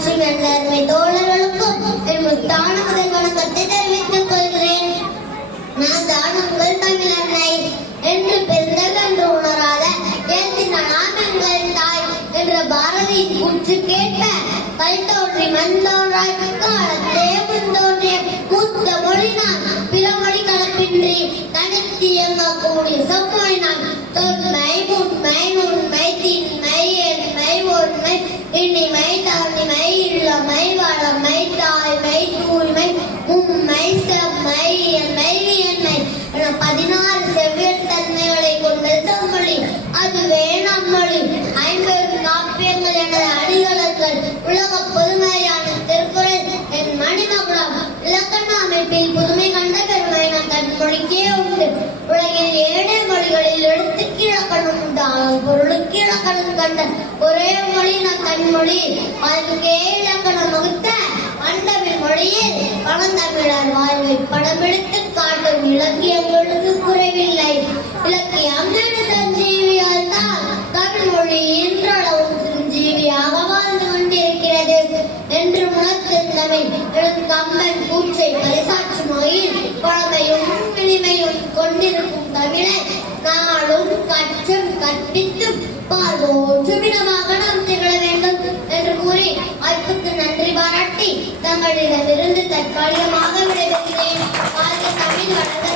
மற்றும் எல்லாருமே தோழர்களுக்கும் என் முத்தான முதல் வணக்கத்தை தெரிவித்துக் கொள்கிறேன். நான் தான் உங்கள் தமிழ் அன்னை என்று பெருந்தல் என்று உணராத நாம் எங்கள் தாய் என்ற பாரதியின் கூற்று கேட்ப கல் தோன்றி மண் தோன்றாய் காலத்தே முன் தோன்றிய மூத்த மொழி நான் பிற மொழி கலப்பின்றி தனித்து இயங்கக்கூடிய செம்மொழி நான் தொன்மை முன்மை நுண்மை திண்மை எண்மை ஒன்மை இனிமை தனிமை இளமை வளமை தாய்மை தூய்மை உண்மை செம்மை எண்மை எண்மை என 16 செவ்வியல் தன்மைகளை கொண்ட செம்மொழி அதுவே நம்மொழி. 50 காப்பியங்கள் எனது அடிகளங்கள் உலக பொதுமையான திருக்குறள் என் மணிமகுடம் இலக்கண அமைப்பில் புதுமை கண்ட பெருமை நம் தன்மொழிக்கே உண்டு. உலகில் 7 மொழிகளில் எழுத்துக்கு இலக்கணம் உண்டாகும் பொருளுக்கு இலக்கணம் கண்ட ஒரே மொழி நம் தன்மொழி. அதுக்கே இலக்கணம் வகுத்த பண்டமிழ் மொழியில் பழந்தமிழர் வாழ்வை படமெடுத்து காட்டும் இலக்கியங்களுக்கு குறைவில்லை. இலக்கியம் நெடுஞ்சீவியால் தான் தமிழ் மொழி இன்றளவும் ஜீவியாக வாழ்ந்து கொண்டிருக்கிறது என்று உணர்த்திருந்தமை கம்பன் கூற்றை பரிசாற்றும் வகையில் பழமையும் இனிமையும் கொண்டிருக்கும் தமிழை நாளும் கற்றும் கற்பித்தும் பால்வோற்றுமிடமாக நாம் திகழ வேண்டும் என்று கூறி வாய்ப்புக்கு நன்றி பாராட்டி தங்களிடமிருந்து தற்காலிகமாக விடைபெறுகிறேன். தமிழ் வளர்ந்த